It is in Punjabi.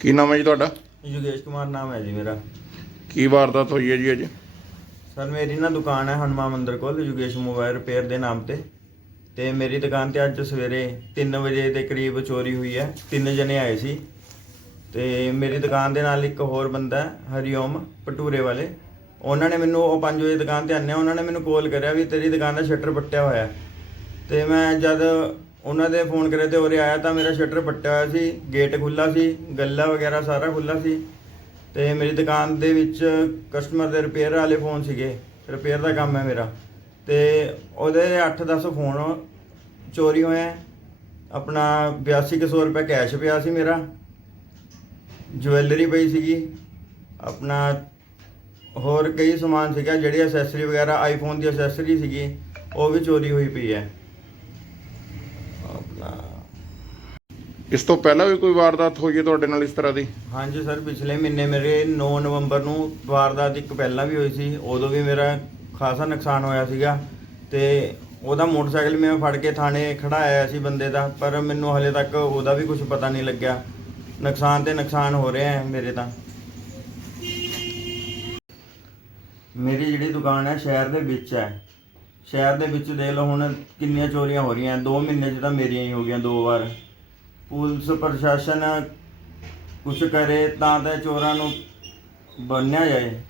ਕੀ ਨਾਮ ਹੈ ਜੀ ਤੁਹਾਡਾ? ਯੋਗੇਸ਼ ਕੁਮਾਰ ਨਾਮ ਹੈ ਜੀ ਮੇਰਾ। ਕੀ ਵਾਰਦਾਤ ਹੋਈ ਹੈ ਜੀ ਅੱਜ? ਸਰ ਮੇਰੀ ਨਾ ਦੁਕਾਨ ਹੈ ਹਨੂੰਮਾਨ ਮੰਦਿਰ ਕੋਲ ਯੋਗੇਸ਼ ਮੋਬਾਈਲ ਰਿਪੇਅਰ ਦੇ ਨਾਮ ਤੇ। ਤੇ ਮੇਰੀ ਦੁਕਾਨ ਤੇ ਅੱਜ ਸਵੇਰੇ 3 ਵਜੇ ਦੇ ਕਰੀਬ ਚੋਰੀ ਹੋਈ ਹੈ। ਤਿੰਨ ਜਣੇ ਆਏ ਸੀ। ਤੇ ਮੇਰੀ ਦੁਕਾਨ ਦੇ ਨਾਲ ਇੱਕ ਹੋਰ ਬੰਦਾ ਹੈ, ਹਰੀਓਮ ਪਟੂਰੇ ਵਾਲੇ। ਉਹਨਾਂ ਨੇ ਮੈਨੂੰ ਉਹ 5 ਵਜੇ ਦੁਕਾਨ ਤੇ ਆਨੇ ਉਹਨਾਂ ਨੇ ਮੈਨੂੰ ਕਾਲ ਕਰਿਆ ਵੀ ਤੇਰੀ ਦੁਕਾਨ ਦਾ ਸ਼ਟਰ ਪੱਟਿਆ ਹੋਇਆ। ਤੇ ਮੈਂ ਜਦ ਉਹਨਾਂ ਦੇ ਫੋਨ ਕਰੇ ਤੇ ਉਰੇ ਆਇਆ ਤਾਂ ਮੇਰਾ ਸ਼ਟਰ ਪੱਟਿਆ ਹੋਇਆ ਸੀ ਗੇਟ ਖੁੱਲਾ ਸੀ, ਗੱਲਾ ਵਗੈਰਾ ਸਾਰਾ ਖੁੱਲਾ ਸੀ। ਤੇ ਮੇਰੀ ਦੁਕਾਨ ਦੇ ਵਿੱਚ ਕਸਟਮਰ ਦੇ ਰਿਪੇਅਰ ਵਾਲੇ ਫੋਨ ਸੀਗੇ ਰਿਪੇਅਰ ਦਾ ਕੰਮ ਹੈ ਮੇਰਾ। ਤੇ ਉਹਦੇ 8-10 ਫੋਨ ਚੋਰੀ ਹੋਏ ਹੈ। ਆਪਣਾ 8200 ਰੁਪਏ ਕੈਸ਼ ਪਿਆ ਸੀ ਮੇਰਾ। ਜਵੈਲਰੀ ਪਈ ਸੀਗੀ। ਆਪਣਾ ਹੋਰ ਕਈ ਸਮਾਨ ਸੀਗਾ, ਜਿਹੜੀ ਐਸੈਸਰੀ ਵਗੈਰਾ ਆਈਫੋਨ ਦੀ ਐਸੈਸਰੀ ਸੀਗੀ, ਉਹ ਵੀ ਚੋਰੀ ਹੋਈ ਪਈ ਹੈ। ਇਸ ਤੋਂ ਪਹਿਲਾਂ ਵੀ ਕੋਈ ਵਾਰਦਾਤ ਹੋਈ ਹੈ ਤੁਹਾਡੇ ਨਾਲ ਇਸ ਤਰ੍ਹਾਂ ਦੀ? ਹਾਂਜੀ ਸਰ ਪਿਛਲੇ ਮਹੀਨੇ ਮੇਰੇ 9 ਨਵੰਬਰ ਨੂੰ ਵਾਰਦਾਤ ਇੱਕ ਪਹਿਲਾਂ ਵੀ ਹੋਈ ਸੀ ਉਦੋਂ ਵੀ ਮੇਰਾ ਖਾਸਾ ਨੁਕਸਾਨ ਹੋਇਆ ਸੀਗਾ ਤੇ ਉਹਦਾ ਮੋਟਰਸਾਈਕਲ ਮੈਂ ਫੜ ਕੇ ਥਾਣੇ ਖੜਾਇਆ ਸੀ ਬੰਦੇ ਦਾ ਪਰ ਮੈਨੂੰ ਹਲੇ ਤੱਕ ਉਹਦਾ ਵੀ ਕੁਝ ਪਤਾ ਨਹੀਂ ਲੱਗਿਆ। ਨੁਕਸਾਨ ਤੇ ਨੁਕਸਾਨ ਹੋ ਰਿਹਾ ਹੈ ਮੇਰੇ ਤਾਂ। ਮੇਰੀ ਜਿਹੜੀ ਦੁਕਾਨ ਹੈ ਸ਼ਹਿਰ ਦੇ ਵਿੱਚ ਹੈ। ਸ਼ਹਿਰ ਦੇ ਵਿੱਚ ਦੇਖ ਲਓ ਹੁਣ ਕਿੰਨੀਆਂ ਚੋਰੀਆਂ ਹੋ ਰਹੀਆਂ 2 ਮਹੀਨੇ 'ਚ ਤਾਂ ਮੇਰੀਆਂ ਹੀ ਹੋ ਗਈਆਂ ਦੋ ਵਾਰ। ਪੁਲਿਸ ਪ੍ਰਸ਼ਾਸਨ ਕੁਛ ਕਰੇ ਤਾਂ ਤਾਂ ਚੋਰਾਂ ਨੂੰ ਬੰਨਿਆ ਜਾਏ।